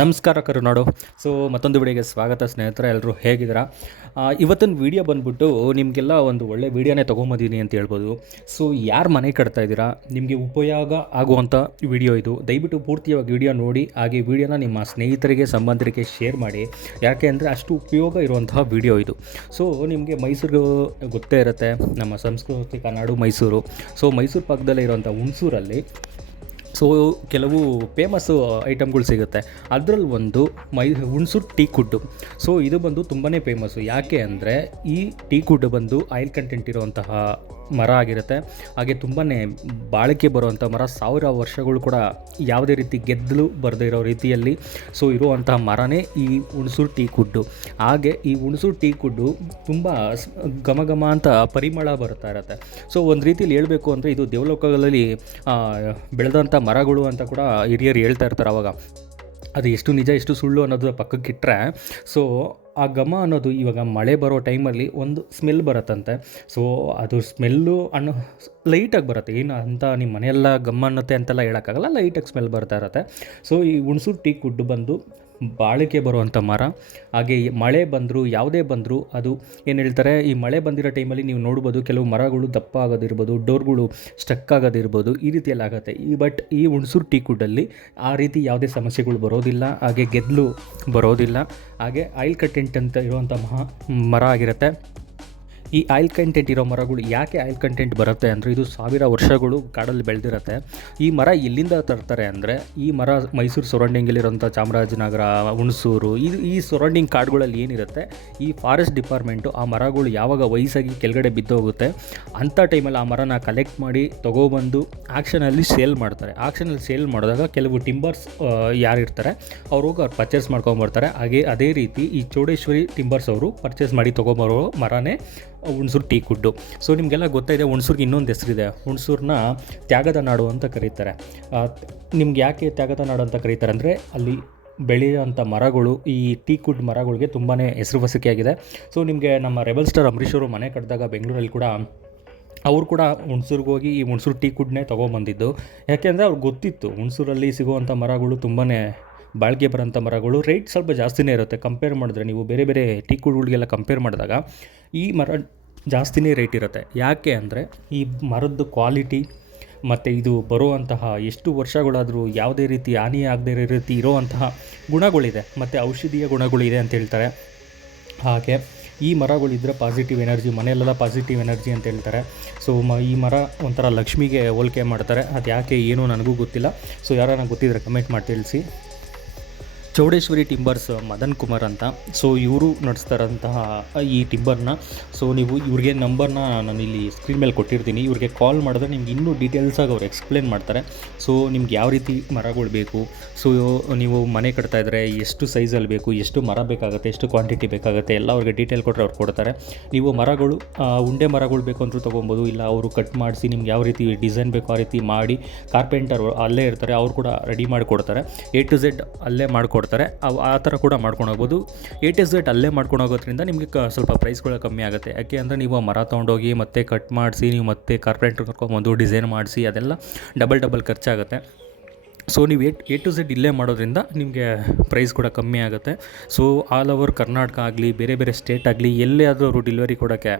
ನಮಸ್ಕಾರ ಕರುನಾಡು. ಮತ್ತೊಂದು ವಿಡಿಯೋಗೆ ಸ್ವಾಗತ ಸ್ನೇಹಿತರೆ. ಎಲ್ಲರೂ ಹೇಗಿದ್ದೀರಾ? ಇವತ್ತಿನ ವಿಡಿಯೋ ಬಂದ್ಬಿಟ್ಟು ನಿಮಗೆಲ್ಲ ಒಂದು ಒಳ್ಳೆ ವಿಡಿಯೋನೇ ತೊಗೊಂಬಂದಿದ್ದೀನಿ ಅಂತ ಹೇಳ್ಬೋದು. ಯಾರು ಮನೆ ಕಟ್ತಾ ಇದ್ದೀರಾ, ನಿಮಗೆ ಉಪಯೋಗ ಆಗುವಂಥ ವಿಡಿಯೋ ಇದು. ದಯವಿಟ್ಟು ಪೂರ್ತಿಯಾಗಿ ವಿಡಿಯೋ ನೋಡಿ, ಹಾಗೆ ವಿಡಿಯೋನ ನಿಮ್ಮ ಸ್ನೇಹಿತರಿಗೆ ಸಂಬಂಧಿಕರಿಗೆ ಶೇರ್ ಮಾಡಿ. ಯಾಕೆ ಅಂದರೆ ಅಷ್ಟು ಉಪಯೋಗ ಇರುವಂತಹ ವಿಡಿಯೋ ಇದು. ನಿಮಗೆ ಮೈಸೂರು ಗೊತ್ತೇ ಇರುತ್ತೆ, ನಮ್ಮ ಸಾಂಸ್ಕೃತಿಕ ನಾಡು ಮೈಸೂರು. ಮೈಸೂರು ಪಕ್ಕದಲ್ಲೇ ಇರುವಂಥ ಹುಣಸೂರಲ್ಲಿ ಕೆಲವು ಫೇಮಸ್ಸು ಐಟಮ್ಗಳು ಸಿಗುತ್ತೆ. ಅದರಲ್ಲಿ ಒಂದು ಹುಣಸೂರು ಟೀ ಕುಡ್ಡು. ಇದು ಬಂದು ತುಂಬಾ ಫೇಮಸ್ಸು. ಯಾಕೆ ಅಂದರೆ ಈ ಟೀ ಕುಡ್ಡು ಬಂದು ಆಯಿಲ್ ಕಂಟೆಂಟ್ ಇರುವಂತಹ ಮರ ಆಗಿರುತ್ತೆ. ಹಾಗೆ ತುಂಬಾ ಬಾಳಿಕೆ ಬರುವಂಥ ಮರ, 1000 ವರ್ಷಗಳು ಕೂಡ ಯಾವುದೇ ರೀತಿ ಗೆದ್ದಲು ಬರದೇ ಇರೋ ರೀತಿಯಲ್ಲಿ ಇರುವಂತಹ ಮರನೇ ಈ ಹುಣಸೂರು ಟೀ ಕುಡ್ಡು. ಹಾಗೆ ಈ ಹುಣಸೂರು ಟೀ ಕುಡ್ಡು ತುಂಬ ಘಮ ಅಂತ ಪರಿಮಳ ಬರ್ತಾ ಇರುತ್ತೆ. ಒಂದು ರೀತಿಯಲ್ಲಿ ಹೇಳಬೇಕು ಅಂದರೆ ಇದು ದೇವಲೋಕಗಳಲ್ಲಿ ಬೆಳೆದಂಥ ಮರಗಳು ಅಂತ ಕೂಡ ಹಿರಿಯರು ಹೇಳ್ತಾ ಇರ್ತಾರೆ. ಅವಾಗ ಅದು ಎಷ್ಟು ನಿಜ ಎಷ್ಟು ಸುಳ್ಳು ಅನ್ನೋದು ಪಕ್ಕಕ್ಕಿಟ್ಟರೆ, ಆ ಘಮ ಅನ್ನೋದು ಇವಾಗ ಮಳೆ ಬರೋ ಟೈಮಲ್ಲಿ ಒಂದು ಸ್ಮೆಲ್ ಬರುತ್ತಂತೆ. ಅದು ಸ್ಮೆಲ್ಲು ಲೈಟಾಗಿ ಬರುತ್ತೆ. ಏನು ಅಂತ ನಿಮ್ಮ ಮನೆಯೆಲ್ಲ ಘಮ ಅನ್ನತ್ತೆ ಅಂತೆಲ್ಲ ಹೇಳೋಕ್ಕಾಗಲ್ಲ, ಲೈಟಾಗಿ ಸ್ಮೆಲ್ ಬರ್ತಾ ಇರುತ್ತೆ. ಈ ಹುಣಸೂರು ಟೀ ಕುಡ್ಡು ಬಂದು ಬಾಳಿಕೆ ಬರುವಂಥ ಮರ. ಹಾಗೆ ಮಳೆ ಬಂದರೂ ಯಾವುದೇ ಬಂದರೂ ಅದು ಏನು ಹೇಳ್ತಾರೆ, ಈ ಮಳೆ ಬಂದಿರೋ ಟೈಮಲ್ಲಿ ನೀವು ನೋಡ್ಬೋದು ಕೆಲವು ಮರಗಳು ದಪ್ಪ ಆಗೋದಿರ್ಬೋದು, ಡೋರ್ಗಳು ಸ್ಟಕ್ ಆಗೋದಿರ್ಬೋದು, ಈ ರೀತಿಯಲ್ಲಿ ಆಗುತ್ತೆ. ಬಟ್ ಈ ಹುಣಸೂರು ಟೀ ಕುಡ್ಡಲ್ಲಿ ಆ ರೀತಿ ಯಾವುದೇ ಸಮಸ್ಯೆಗಳು ಬರೋದಿಲ್ಲ. ಹಾಗೆ ಗೆದ್ದಲು ಬರೋದಿಲ್ಲ. ಹಾಗೆ ಆಯಿಲ್ ಕಂಟೆಂಟ್ ಅಂತ ಇರುವಂಥ ಮರ ಆಗಿರುತ್ತೆ. ಈ ಆಯಿಲ್ ಕಂಟೆಂಟ್ ಇರೋ ಮರಗಳು ಯಾಕೆ ಆಯಿಲ್ ಕಂಟೆಂಟ್ ಬರುತ್ತೆ ಅಂದರೆ, ಇದು 1000 ವರ್ಷಗಳು ಕಾಡಲ್ಲಿ ಬೆಳೆದಿರುತ್ತೆ. ಈ ಮರ ಎಲ್ಲಿಂದ ತರ್ತಾರೆ ಅಂದರೆ, ಈ ಮರ ಮೈಸೂರು ಸರೌಂಡಿಂಗಲ್ಲಿರೋಂಥ ಚಾಮರಾಜನಗರ, ಹುಣಸೂರು, ಈ ಸರೌಂಡಿಂಗ್ ಕಾಡುಗಳಲ್ಲಿ ಏನಿರುತ್ತೆ, ಈ ಫಾರೆಸ್ಟ್ ಡಿಪಾರ್ಟ್ಮೆಂಟು ಆ ಮರಗಳು ಯಾವಾಗ ವಯಸ್ಸಾಗಿ ಕೆಳಗಡೆ ಬಿದ್ದೋಗುತ್ತೆ ಅಂಥ ಟೈಮಲ್ಲಿ ಆ ಮರನ ಕಲೆಕ್ಟ್ ಮಾಡಿ ತೊಗೊಬಂದು ಆಕ್ಷನಲ್ಲಿ ಸೇಲ್ ಮಾಡ್ತಾರೆ. ಆಕ್ಷನಲ್ಲಿ ಸೇಲ್ ಮಾಡಿದಾಗ ಕೆಲವು ಟಿಂಬರ್ಸ್ ಯಾರಿರ್ತಾರೆ ಅವ್ರು ಹೋಗಿ ಪರ್ಚೇಸ್ ಮಾಡ್ಕೊಂಬರ್ತಾರೆ. ಹಾಗೆ ಅದೇ ರೀತಿ ಈ ಚೌಡೇಶ್ವರಿ ಟಿಂಬರ್ಸ್ ಅವರು ಪರ್ಚೇಸ್ ಮಾಡಿ ತೊಗೊಂಬರೋ ಮರನೇ ಹುಣಸೂರು ಟೀ ಕುಡ್ಡು. ನಿಮಗೆಲ್ಲ ಗೊತ್ತಾಯಿದೆ, ಹುಣಸೂರಿಗೆ ಇನ್ನೊಂದು ಹೆಸರಿದೆ. ಹುಣಸೂರನ್ನ ತ್ಯಾಗದ ನಾಡು ಅಂತ ಕರೀತಾರೆ. ನಿಮ್ಗೆ ಯಾಕೆ ತ್ಯಾಗದ ನಾಡು ಅಂತ ಕರೀತಾರೆ ಅಂದರೆ, ಅಲ್ಲಿ ಬೆಳೆಯುವಂಥ ಮರಗಳು, ಈ ಟೀ ಕುಡ್ ಮರಗಳಿಗೆ ತುಂಬಾ ಹೆಸರುವಾಸಿಯಾಗಿದೆ. ನಿಮಗೆ ನಮ್ಮ ರೆಬಲ್ ಸ್ಟಾರ್ ಅಂಬರೀಷ್ ಅವರು ಮನೆ ಕಟ್ಟಿದಾಗ ಬೆಂಗಳೂರಲ್ಲಿ ಕೂಡ ಅವರು ಕೂಡ ಹುಣಸೂರಿಗೆ ಹೋಗಿ ಈ ಹುಣಸೂರು ಟೀ ಕುಡ್ನೇ ತೊಗೊಂಬಂದಿದ್ದು. ಯಾಕೆಂದರೆ ಅವ್ರಿಗೆ ಗೊತ್ತಿತ್ತು ಹುಣಸೂರಲ್ಲಿ ಸಿಗುವಂಥ ಮರಗಳು ತುಂಬಾ ಬಾಳಿಕೆ ಬರೋಂಥ ಮರಗಳು, ರೇಟ್ ಸ್ವಲ್ಪ ಜಾಸ್ತಿನೇ ಇರುತ್ತೆ. ಕಂಪೇರ್ ಮಾಡಿದ್ರೆ ನೀವು ಬೇರೆ ಬೇರೆ ಟೀ ಕುಡ್ಗಳಿಗೆಲ್ಲ ಕಂಪೇರ್ ಮಾಡಿದಾಗ ಈ ಮರ ಜಾಸ್ತಿನೇ ರೇಟ್ ಇರುತ್ತೆ. ಯಾಕೆ ಅಂದರೆ ಈ ಮರದ್ದು ಕ್ವಾಲಿಟಿ ಮತ್ತು ಇದು ಬರುವಂತಹ ಎಷ್ಟು ವರ್ಷಗಳಾದರೂ ಯಾವುದೇ ರೀತಿ ಹಾನಿ ಆಗದೇ ಇರೋ ರೀತಿ ಇರೋವಂತಹ ಗುಣಗಳಿದೆ, ಮತ್ತು ಔಷಧೀಯ ಗುಣಗಳಿದೆ ಅಂತ ಹೇಳ್ತಾರೆ. ಹಾಗೆ ಈ ಮರಗಳಿದ್ದರೆ ಪಾಸಿಟಿವ್ ಎನರ್ಜಿ, ಮನೆಯಲ್ಲೆಲ್ಲ ಪಾಸಿಟಿವ್ ಎನರ್ಜಿ ಅಂತ ಹೇಳ್ತಾರೆ. ಈ ಮರ ಒಂಥರ ಲಕ್ಷ್ಮಿಗೆ ಹೋಲಿಕೆ ಮಾಡ್ತಾರೆ. ಅದು ಯಾಕೆ ಏನೂ ನನಗೂ ಗೊತ್ತಿಲ್ಲ. ಯಾರನ್ನ ಗೊತ್ತಿದ್ರೆ ಕಮೆಂಟ್ ಮಾಡಿ ತಿಳಿಸಿ. ಚೌಡೇಶ್ವರಿ ಟಿಂಬರ್ಸ್ ಮದನ್ ಕುಮಾರ್ ಅಂತ, ಇವರು ನಡೆಸ್ತಾರಂತಹ ಈ ಟಿಂಬರ್ನ. ನೀವು ಇವ್ರಿಗೆ ನಂಬರ್ನ ನಾನು ಇಲ್ಲಿ ಸ್ಕ್ರೀನ್ ಮೇಲೆ ಕೊಟ್ಟಿರ್ತೀನಿ. ಇವ್ರಿಗೆ ಕಾಲ್ ಮಾಡಿದ್ರೆ ನಿಮ್ಗೆ ಇನ್ನೂ ಡೀಟೇಲ್ಸಾಗಿ ಅವ್ರು ಎಕ್ಸ್ಪ್ಲೇನ್ ಮಾಡ್ತಾರೆ. ನಿಮ್ಗೆ ಯಾವ ರೀತಿ ಮರಗಳು ಬೇಕು, ನೀವು ಮನೆ ಕಟ್ತಾಯಿದ್ರೆ ಎಷ್ಟು ಸೈಜಲ್ಲಿ ಬೇಕು, ಎಷ್ಟು ಮರ ಬೇಕಾಗುತ್ತೆ, ಎಷ್ಟು ಕ್ವಾಂಟಿಟಿ ಬೇಕಾಗುತ್ತೆ ಎಲ್ಲ ಅವ್ರಿಗೆ ಡೀಟೇಲ್ ಕೊಟ್ಟರೆ ಅವ್ರು ಕೊಡ್ತಾರೆ. ನೀವು ಮರಗಳು ಉಂಡೆ ಮರಗಳು ಬೇಕು ಅಂದರೂ ತೊಗೊಬೋದು, ಇಲ್ಲ ಅವರು ಕಟ್ ಮಾಡಿಸಿ ನಿಮ್ಗೆ ಯಾವ ರೀತಿ ಡಿಸೈನ್ ಬೇಕು ಆ ರೀತಿ ಮಾಡಿ ಕಾರ್ಪೆಂಟರ್ ಅಲ್ಲೇ ಇರ್ತಾರೆ, ಅವ್ರು ಕೂಡ ರೆಡಿ ಮಾಡಿಕೊಡ್ತಾರೆ. A to Z ಅಲ್ಲೇ ಮಾಡಿಕೊಡ್ತಾರೆ. ಆ ಥರ ಕೂಡ ಮಾಡ್ಕೊಂಡು ಹೋಗ್ಬೋದು. A to Z ಅಲ್ಲೇ ಮಾಡ್ಕೊಂಡು ಹೋಗೋದ್ರಿಂದ ನಿಮಗೆ ಸ್ವಲ್ಪ ಪ್ರೈಸ್ಗಳು ಕಮ್ಮಿ ಆಗುತ್ತೆ. ಯಾಕೆ ಅಂದರೆ ನೀವು ಮರ ತೊಗೊಂಡೋಗಿ ಮತ್ತೆ ಕಟ್ ಮಾಡಿಸಿ, ನೀವು ಮತ್ತೆ ಕಾರ್ಪೆಂಟ್ರ್ ಕರ್ಕೊಂಬಂದು ಡಿಸೈನ್ ಮಾಡಿಸಿ, ಅದೆಲ್ಲ ಡಬಲ್ ಖರ್ಚಾಗುತ್ತೆ. ನೀವು A to Z ಇಲ್ಲೇ ಮಾಡೋದ್ರಿಂದ ನಿಮಗೆ ಪ್ರೈಸ್ ಕೂಡ ಕಮ್ಮಿ ಆಗುತ್ತೆ. ಆಲ್ ಓವರ್ ಕರ್ನಾಟಕ ಆಗಲಿ, ಬೇರೆ ಬೇರೆ ಸ್ಟೇಟ್ ಆಗಲಿ, ಎಲ್ಲೇ ಆದರೂ ಅವರು ಡೆಲಿವರಿ ಕೊಡೋಕ್ಕೆ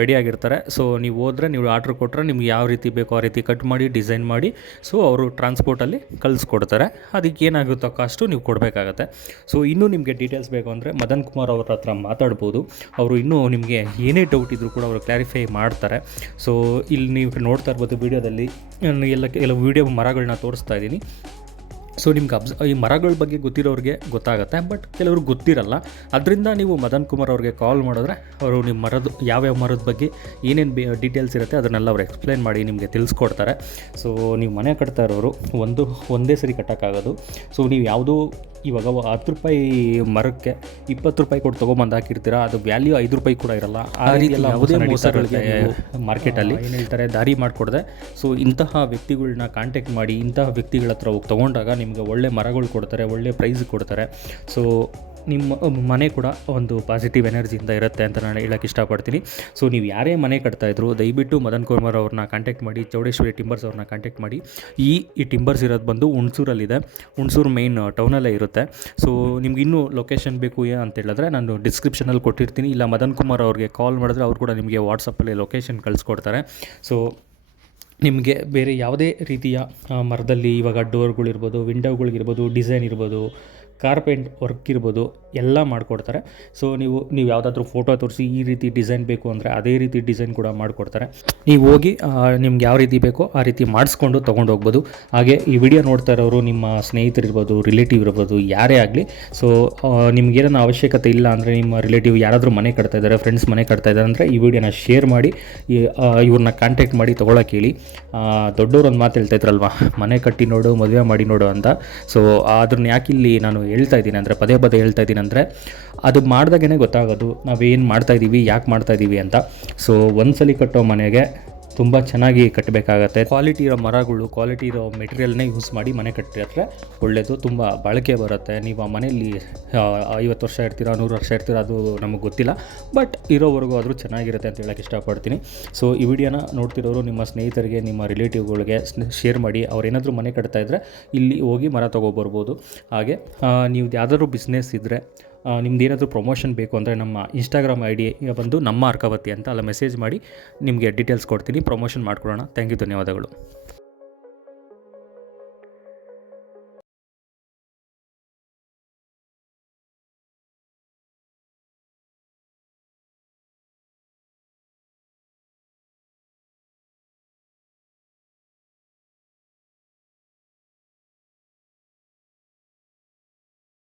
ರೆಡಿಯಾಗಿರ್ತಾರೆ. ನೀವು ಹೋದರೆ, ನೀವು ಆರ್ಡ್ರ್ ಕೊಟ್ಟರೆ ನಿಮ್ಗೆ ಯಾವ ರೀತಿ ಬೇಕೋ ಆ ರೀತಿ ಕಟ್ ಮಾಡಿ ಡಿಸೈನ್ ಮಾಡಿ ಅವರು ಟ್ರಾನ್ಸ್ಪೋರ್ಟಲ್ಲಿ ಕಳಿಸ್ಕೊಡ್ತಾರೆ. ಅದಕ್ಕೆ ಏನಾಗುತ್ತೋ ಕಾಸ್ಟು ನೀವು ಕೊಡಬೇಕಾಗತ್ತೆ. ಇನ್ನೂ ನಿಮಗೆ ಡೀಟೇಲ್ಸ್ ಬೇಕು ಅಂದರೆ ಮದನ್ ಕುಮಾರ್ ಅವ್ರ ಹತ್ರ ಮಾತಾಡ್ಬೋದು. ಅವರು ಇನ್ನೂ ನಿಮಗೆ ಏನೇ ಡೌಟ್ ಇದ್ದರೂ ಕೂಡ ಅವರು ಕ್ಲಾರಿಫೈ ಮಾಡ್ತಾರೆ. ಇಲ್ಲಿ ನೀವು ನೋಡ್ತಾ ಇರ್ಬೋದು ವಿಡಿಯೋದಲ್ಲಿ ಕೆಲವು ವಿಡಿಯೋ ಮರಗಳನ್ನ ತೋರಿಸ್ತಾ ಇದ್ದೀನಿ. ನಿಮ್ಗೆ ಈ ಮರಗಳ ಬಗ್ಗೆ ಗೊತ್ತಿರೋರಿಗೆ ಗೊತ್ತಾಗುತ್ತೆ, ಬಟ್ ಕೆಲವ್ರಿಗೆ ಗೊತ್ತಿರಲ್ಲ. ಅದರಿಂದ ನೀವು ಮದನ್ ಕುಮಾರ್ ಅವ್ರಿಗೆ ಕಾಲ್ ಮಾಡಿದ್ರೆ ಅವರು ನಿಮ್ಮ ಯಾವ್ಯಾವ ಮರದ ಬಗ್ಗೆ ಏನೇನು ಡೀಟೇಲ್ಸ್ ಇರುತ್ತೆ ಅದನ್ನೆಲ್ಲ ಅವ್ರು ಎಕ್ಸ್ಪ್ಲೇನ್ ಮಾಡಿ ನಿಮಗೆ ತಿಳಿಸ್ಕೊಡ್ತಾರೆ. ನೀವು ಮನೆ ಕಟ್ತಾ ಇರೋರು ಒಂದೇ ಸರಿ ಕಟ್ಟೋಕ್ಕಾಗೋದು. ನೀವು ಯಾವುದೋ ಇವಾಗ 10 ರೂಪಾಯಿ ಮರಕ್ಕೆ 20 ರೂಪಾಯಿ ಕೊಟ್ಟು ತೊಗೊಂಬಂದು ಹಾಕಿರ್ತೀರ, ಅದು ವ್ಯಾಲ್ಯೂ 5 ರೂಪಾಯಿ ಕೂಡ ಇರಲ್ಲ. ಆ ರೀತಿ ಎಲ್ಲ ಯಾವುದೇ ಮೋಸಗಳಿಗೆ ಮಾರ್ಕೆಟಲ್ಲಿ ಏನು ಹೇಳ್ತಾರೆ ದಾರಿ ಮಾಡಿಕೊಡದೆ. ಇಂತಹ ವ್ಯಕ್ತಿಗಳನ್ನ ಕಾಂಟ್ಯಾಕ್ಟ್ ಮಾಡಿ ಇಂತಹ ವ್ಯಕ್ತಿಗಳ ಹತ್ರ ಹೋಗಿ ತೊಗೊಂಡಾಗ ನಿಮಗೆ ಒಳ್ಳೆ ಮರಗಳು ಕೊಡ್ತಾರೆ, ಒಳ್ಳೆ ಪ್ರೈಸ್ ಕೊಡ್ತಾರೆ. ನಿಮ್ಮ ಮನೆ ಕೂಡ ಒಂದು ಪಾಸಿಟಿವ್ ಎನರ್ಜಿಯಿಂದ ಇರುತ್ತೆ ಅಂತ ನಾನು ಹೇಳೋಕ್ಕೆ ಇಷ್ಟಪಡ್ತೀನಿ. ಸೊ ನೀವು ಯಾರೇ ಮನೆ ಕಟ್ತಾಯಿದ್ರು ದಯವಿಟ್ಟು ಮದನ್ ಕುಮಾರ್ ಅವ್ರನ್ನ ಕಾಂಟ್ಯಾಕ್ಟ್ ಮಾಡಿ, ಚೌಡೇಶ್ವರಿ ಟಿಂಬರ್ಸ್ ಅವ್ರನ್ನ ಕಾಂಟ್ಯಾಕ್ಟ್ ಮಾಡಿ. ಈ ಟಿಂಬರ್ಸ್ ಇರೋದು ಬಂದು ಹುಣಸೂರಲ್ಲಿದೆ, ಹುಣಸೂರು ಮೇಯ್ನ್ ಟೌನಲ್ಲೇ ಇರುತ್ತೆ. ಸೊ ನಿಮ್ಗೆ ಇನ್ನೂ ಲೊಕೇಶನ್ ಬೇಕು ಅಂತ ಹೇಳಿದ್ರೆ ನಾನು ಡಿಸ್ಕ್ರಿಪ್ಷನಲ್ಲಿ ಕೊಟ್ಟಿರ್ತೀನಿ, ಇಲ್ಲ ಮದನ್ ಕುಮಾರ್ ಅವ್ರಿಗೆ ಕಾಲ್ ಮಾಡಿದ್ರೆ ಅವ್ರು ಕೂಡ ನಿಮಗೆ ವಾಟ್ಸಪ್ಪಲ್ಲಿ ಲೊಕೇಶನ್ ಕಳಿಸ್ಕೊಡ್ತಾರೆ. ಸೊ ನಿಮಗೆ ಬೇರೆ ಯಾವುದೇ ರೀತಿಯ ಮರದಲ್ಲಿ ಇವಾಗ ಡೋರ್ಗಳಿರ್ಬೋದು, ವಿಂಡೋಗಳಿರ್ಬೋದು, ಡಿಸೈನ್ ಇರ್ಬೋದು, ಕಾರ್ಪೆಂಟ್ ವರ್ಕ್ ಇರ್ಬೋದು, ಎಲ್ಲ ಮಾಡಿಕೊಡ್ತಾರೆ. ಸೊ ನೀವು ಯಾವುದಾದ್ರೂ ಫೋಟೋ ತೋರಿಸಿ ಈ ರೀತಿ ಡಿಸೈನ್ ಬೇಕು ಅಂದರೆ ಅದೇ ರೀತಿ ಡಿಸೈನ್ ಕೂಡ ಮಾಡಿಕೊಡ್ತಾರೆ. ನೀವು ಹೋಗಿ ನಿಮ್ಗೆ ಯಾವ ರೀತಿ ಬೇಕೋ ಆ ರೀತಿ ಮಾಡಿಸ್ಕೊಂಡು ತೊಗೊಂಡು ಹೋಗ್ಬೋದು. ಹಾಗೆ ಈ ವಿಡಿಯೋ ನೋಡ್ತಾ ಇರೋರು ನಿಮ್ಮ ಸ್ನೇಹಿತರಿರ್ಬೋದು, ರಿಲೇಟಿವ್ ಇರ್ಬೋದು, ಯಾರೇ ಆಗಲಿ. ಸೊ ನಿಮ್ಗೇನೋ ಅವಶ್ಯಕತೆ ಇಲ್ಲ ಅಂದರೆ, ನಿಮ್ಮ ರಿಲೇಟಿವ್ ಯಾರಾದರೂ ಮನೆ ಕಟ್ತಾ ಇದ್ದಾರೆ, ಫ್ರೆಂಡ್ಸ್ ಮನೆ ಕಟ್ತಾ ಇದ್ದಾರೆ ಅಂದರೆ ಈ ವಿಡಿಯೋನ ಶೇರ್ ಮಾಡಿ ಇವ್ರನ್ನ ಕಾಂಟ್ಯಾಕ್ಟ್ ಮಾಡಿ ತೊಗೊಳಕ್ಕೆ ಹೇಳಿ. ದೊಡ್ಡವ್ರು ಒಂದು ಮಾತು ಹೇಳ್ತಾ ಇದ್ರಲ್ವ, ಮನೆ ಕಟ್ಟಿ ನೋಡು ಮದುವೆ ಮಾಡಿ ನೋಡು ಅಂತ. ಸೊ ಅದನ್ನ ಯಾಕಿಲ್ಲಿ ನಾನು ಹೇಳ್ತಾ ಇದ್ದೀನಿ ಅಂದರೆ, ಪದೇ ಹೇಳ್ತಾ ಇದ್ದೀನಿ ಅಂದರೆ, ಅದು ಮಾಡಿದಾಗೇ ಗೊತ್ತಾಗೋದು ನಾವೇನು ಮಾಡ್ತಾಯಿದ್ದೀವಿ, ಯಾಕೆ ಮಾಡ್ತಾಯಿದ್ದೀವಿ ಅಂತ. ಸೊ ಒಂದ್ಸಲಿ ಕಟ್ಟೋ ಮನೆಗೆ ತುಂಬ ಚೆನ್ನಾಗಿ ಕಟ್ಟಬೇಕಾಗತ್ತೆ. ಕ್ವಾಲಿಟಿ ಇರೋ ಮರಗಳು, ಕ್ವಾಲಿಟಿ ಇರೋ ಮೆಟೀರಿಯಲ್ನೇ ಯೂಸ್ ಮಾಡಿ ಮನೆ ಕಟ್ಟಿದ್ರೆ ಒಳ್ಳೆಯದು, ತುಂಬ ಬಾಳಿಕೆ ಬರುತ್ತೆ. ನೀವು ಆ ಮನೆಯಲ್ಲಿ 50 ವರ್ಷ ಇರ್ತೀರಾ, 100 ವರ್ಷ ಇರ್ತೀರಾ, ಅದು ನಮಗೆ ಗೊತ್ತಿಲ್ಲ, ಬಟ್ ಇರೋವರೆಗೂ ಆದರೂ ಚೆನ್ನಾಗಿರುತ್ತೆ ಅಂತ ಹೇಳೋಕ್ಕೆ ಇಷ್ಟಪಡ್ತೀನಿ. ಸೊ ಈ ವಿಡಿಯೋನ ನೋಡ್ತಿರೋರು ನಿಮ್ಮ ಸ್ನೇಹಿತರಿಗೆ, ನಿಮ್ಮ ರಿಲೇಟಿವ್ಗಳಿಗೆ ಶೇರ್ ಮಾಡಿ. ಅವ್ರೇನಾದರೂ ಮನೆ ಕಟ್ತಾಯಿದ್ರೆ ಇಲ್ಲಿ ಹೋಗಿ ಮರ ತೊಗೊಬರ್ಬೋದು. ಹಾಗೆ ನೀವು ಯಾವುದಾದ್ರೂ ಬಿಸ್ನೆಸ್ ಇದ್ದರೆ, ನಿಮ್ದು ಏನಾದರೂ ಪ್ರಮೋಷನ್ ಬೇಕು ಅಂದರೆ ನಮ್ಮ ಇನ್ಸ್ಟಾಗ್ರಾಮ್ ID ಬಂದು ನಮ್ಮ ಅರ್ಕಾವತಿ ಅಂತ, ಅಲ್ಲ ಮೆಸೇಜ್ ಮಾಡಿ ನಿಮಗೆ ಡೀಟೇಲ್ಸ್ ಕೊಡ್ತೀನಿ, ಪ್ರಮೋಷನ್ ಮಾಡ್ಕೊಳ್ಳೋಣ. ಥ್ಯಾಂಕ್ ಯು, ಧನ್ಯವಾದಗಳು.